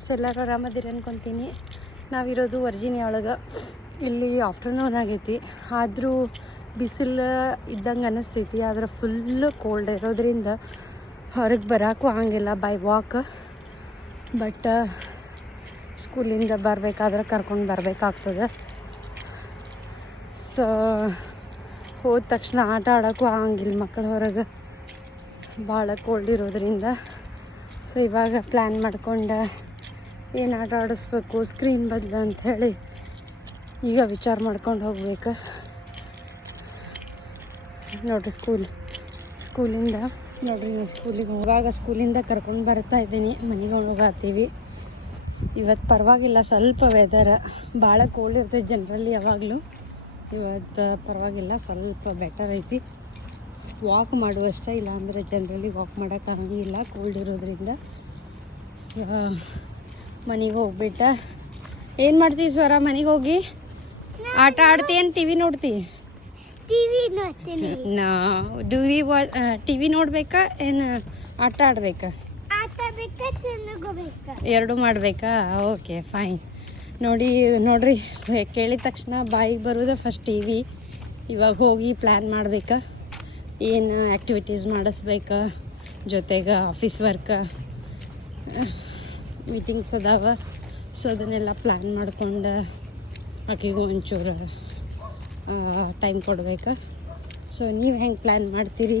Friends ಎಲ್ಲರೂ ಆರಾಮದಿರಿ ಅನ್ಕೊತೀನಿ. ನಾವಿರೋದು ವರ್ಜಿನಿಯಾ ಒಳಗೆ. ಇಲ್ಲಿ ಆಫ್ಟರ್ನೂನ್ ಆಗೈತಿ, ಆದರೂ ಬಿಸಿಲು ಇದ್ದಂಗೆ ಅನ್ನಿಸ್ತೈತಿ. ಆದರೆ ಫುಲ್ಲು ಕೋಲ್ಡ್ ಇರೋದ್ರಿಂದ ಹೊರಗೆ ಬರೋಕ್ಕೂ ಆಗಂಗಿಲ್ಲ ಬೈ ವಾಕ್. ಬಟ್ ಸ್ಕೂಲಿಂದ ಬರಬೇಕಾದ್ರೆ ಕರ್ಕೊಂಡು ಬರಬೇಕಾಗ್ತದೆ. ಸೊ ಹೋದ ತಕ್ಷಣ ಆಟ ಆಡೋಕ್ಕೂ ಆಗಂಗಿಲ್ಲ ಮಕ್ಕಳು ಹೊರಗೆ, ಭಾಳ ಕೋಲ್ಡ್ ಇರೋದ್ರಿಂದ. ಸೊ ಇವಾಗ ಪ್ಲ್ಯಾನ್ ಮಾಡ್ಕೊಂಡು ಏನು ಆಟ ಆಡಿಸ್ಬೇಕು ಸ್ಕ್ರೀನ್ ಬದಲು ಅಂಥೇಳಿ ಈಗ ವಿಚಾರ ಮಾಡ್ಕೊಂಡು ಹೋಗ್ಬೇಕು. ನೋಡಿರಿ ಸ್ಕೂಲಿಂದ ನೋಡಿರಿ ಸ್ಕೂಲಿಗೆ ಹೋಗಾಗ ಸ್ಕೂಲಿಂದ ಕರ್ಕೊಂಡು ಬರ್ತಾ ಇದ್ದೀನಿ. ಮನೆಗೆ ಹೋಗಾತೀವಿ. ಇವತ್ತು ಪರವಾಗಿಲ್ಲ, ಸ್ವಲ್ಪ ವೆದರ್ ಭಾಳ ಕೋಲ್ಡ್ ಇರ್ತೈತೆ ಜನರಲ್ಲಿ ಯಾವಾಗಲೂ. ಇವತ್ತು ಪರವಾಗಿಲ್ಲ, ಸ್ವಲ್ಪ ಬೆಟರ್ ಐತಿ. ವಾಕ್ ಮಾಡುವಷ್ಟೇ, ಇಲ್ಲ ಅಂದರೆ ಜನರಲಿ ವಾಕ್ ಮಾಡೋಕ್ಕಾಗಿಲ್ಲ ಕೋಲ್ಡ್ ಇರೋದ್ರಿಂದ. ಸೊ ಮನೆಗೆ ಹೋಗ್ಬಿಟ್ಟ ಏನು ಮಾಡ್ತೀವಿ ಸ್ವರ? ಮನೆಗೆ ಹೋಗಿ ಆಟ ಆಡ್ತೀಯೇನು ಟಿ ವಿ ನೋಡ್ತಿ? ನಾ ಟಿ ವಿ ನೋಡ್ಬೇಕಾ ಏನು ಆಟ ಆಡ್ಬೇಕಾ? ಎರಡು ಮಾಡಬೇಕಾ? Okay fine. ನೋಡ್ರಿ ಕೇಳಿದ ತಕ್ಷಣ ಬಾಯಿಗೆ ಬರೋದು ಫಸ್ಟ್ ಟಿ ವಿ. ಇವಾಗ ಹೋಗಿ ಪ್ಲ್ಯಾನ್ ಮಾಡ್ಬೇಕಾ, ಏನು ಆ್ಯಕ್ಟಿವಿಟೀಸ್ ಮಾಡಿಸ್ಬೇಕಾ, ಜೊತೆಗೆ ಆಫೀಸ್ ವರ್ಕ, ಮೀಟಿಂಗ್ಸ್ ಅದಾವ. ಸೊ ಅದನ್ನೆಲ್ಲ ಪ್ಲ್ಯಾನ್ ಮಾಡ್ಕೊಂಡು ಆಕೆಗೂ ಒಂಚೂರು ಟೈಮ್ ಕೊಡ್ಬೇಕು. ಸೊ ನೀವು ಹೆಂಗೆ ಪ್ಲ್ಯಾನ್ ಮಾಡ್ತೀರಿ